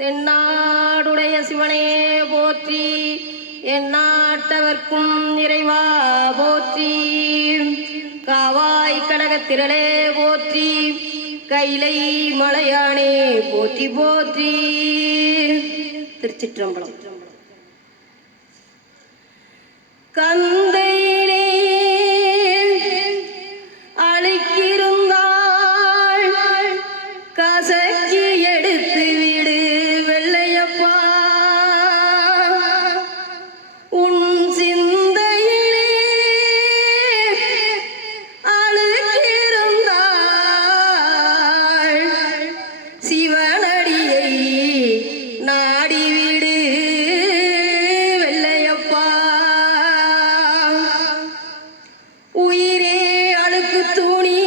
தென்னாடுடைய சிவனே போற்றி, எந்நாட்டவர்க்கும் நிறைவா போற்றி. காவாய் கடகத்திரளே போற்றி, கைலை மலையானே போற்றி போற்றி. திருச்சிற்றம்பலம். கந்தையிலே அழைக்கிருந்தாள் கசக்கி எடுத்து விடு வெள்ளையப்பா, உன் சிந்தையிலே அழுக்கிருந்தாள் சிவனடியை நாடிவிடு வெள்ளையப்பா. உயிரே அழுக்கு துணி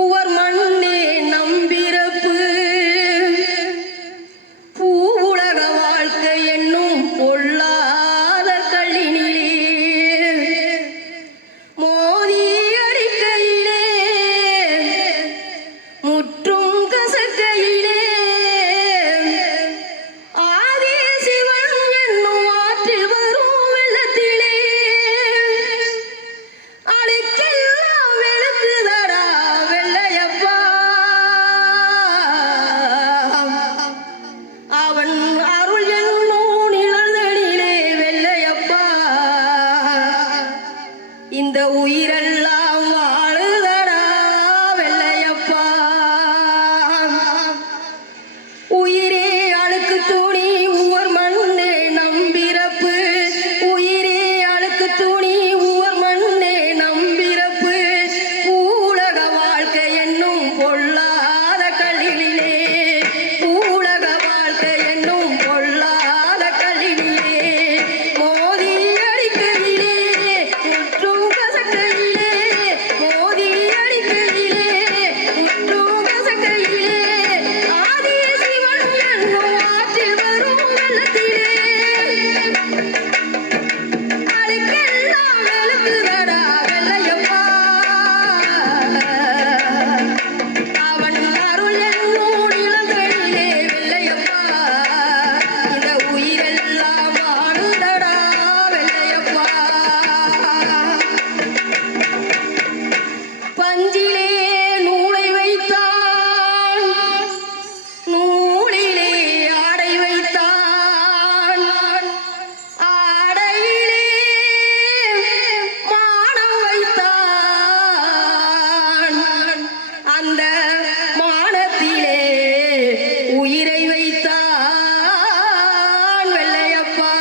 உவர் மண்ணே நம்பிறப்பு, பூவுலக வாழ்க்கை என்னும் பொல்லாத கள்ளினிலே மோதி அடிக்கையிலே முற்றும் கசக்கையிலே ஆதி சிவன் என்னும் ஆற்றில் வரும் வெள்ளத்திலே அழைக்கெல்லாம் வெளுக்குதடா வெள்ளையப்பா. அவன் அருள் என்னும் நிழலிலே வெள்ளையப்பா, இந்த உயிரெல்லாம் வாழுதடா வெள்ளையப்பா. உயிரே அழுக்கு துணி உவர் மண்ணே நம்பிறப்பு, உயிரே அழுக்கு துணி உவர் மண்ணே நம்பிறப்பு, பூவுலக வாழ்க்கை என்னும் பொல்லாத கல்லிலே, பூவுலக வாழ்க்கை என்னும் பொல்லாத கல்லிலே மோதி அடிக்கையிலே முற்றும் கசக்கையிலே, மோதி அடிக்கையிலே முற்றும் கசக்கையிலே ஆதி சிவன் என்னும் ஆற்றில் வரும் வெள்ளத்திலே அழுக்கெல்லாம் வெளுக்குதடா வெள்ளையப்பா. அவன் அருள் என்னும் நிழலிலே வெள்ளையப்பா, இந்த உயிரெல்லாம் வாழுதடா வெள்ளையப்பா. பஞ்சிலே நூலை வைத்தான், நூலிலே ஆடை வைத்தான், ஆடையிலே மானம் வைத்தான், அந்த மானத்திலே உயிரை வைத்தான் வெள்ளையப்பா.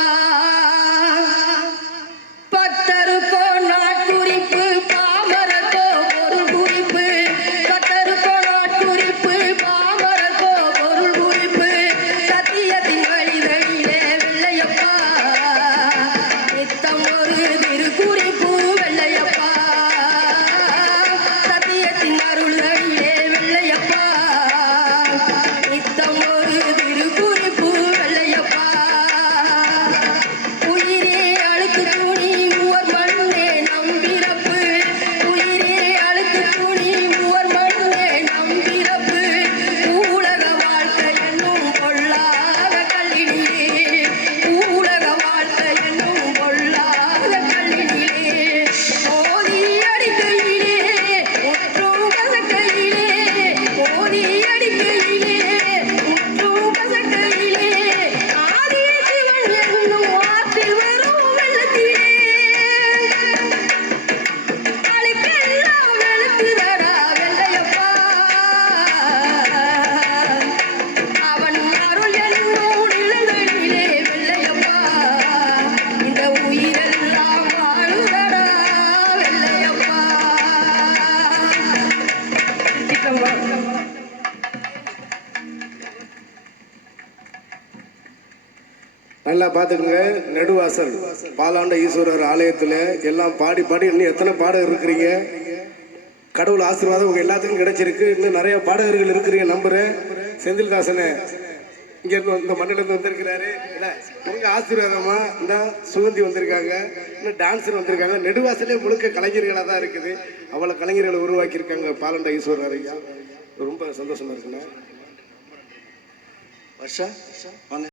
பத்தருக்கோ நாட்குறிப்பு பாமரக்கோ பொருள் குறிப்பு, பத்தருக்கோ நாட்குறிப்பு பாமரக்கோ பொருள் குறிப்பு, சத்தியத்தின் வழிதழிலே வெள்ளையப்பா நித்தம் ஒரு திருக்குறிப்பு வெள்ளையப்பா. சத்தியத்தின் அருள்தழிலே வெள்ளையப்பா நித்தம் ஒரு திருக்குறிப்பு வெள்ளையப்பா. உயிரே அழுக்கு துணி உவர் மண்ணே நம்பிறப்பு, உயிரே அழுக்கு துணி உவர் மண்ணே நம்பிறப்பு, பூவுலக வாழ்க்கை என்னும் பொல்லாத கல்லினிலே, பூவுலக வாழ்க்கை என்னும் பொல்லாத கல்லினிலே மோதி அடிக்கையிலே முற்றும் கசக்கையிலே, மோதி அடிக்கையிலே முற்றும் கசக்கையிலே ஆதி சிவன் என்னும் ஆற்றில் வரும் வெள்ளத்திலே அழுக்கெல்லாம் வெளுக்குதடா வெள்ளையப்பா. அவன் அருள் என்னும் நிழலிலே வெள்ளையப்பா, இந்த உயிரெல்லாம் வாழுதடா வெள்ளையப்பா. நல்லா பார்த்துக்குங்க. நெடுவாசல் பாலாண்ட ஈஸ்வரர் ஆலயத்தில் எல்லாம் பாடி பாடி இன்னும் எத்தனை பாடகர் இருக்கிறீங்க. கடவுள் ஆசீர்வாதம் உங்கள் எல்லாத்துக்கும் கிடைச்சிருக்கு. இன்னும் நிறைய பாடகர்கள் இருக்கிறீங்க நம்புகிறேன். செந்தில்தாசனை இங்கேருந்து இந்த மண்ணிலேருந்து வந்திருக்கிறாரு. இல்லை உங்கள் ஆசீர்வாதமாக இந்த சுகந்தி வந்திருக்காங்க, இன்னும் டான்ஸர் வந்திருக்காங்க. நெடுவாசலே முழுக்க கலைஞர்களாக தான் இருக்குது. அவ்வளோ கலைஞர்களை உருவாக்கியிருக்காங்க பாலாண்ட ஈஸ்வரர் ஐயா. ரொம்ப சந்தோஷமாக இருக்குண்ணே. வருஷா வாங்க.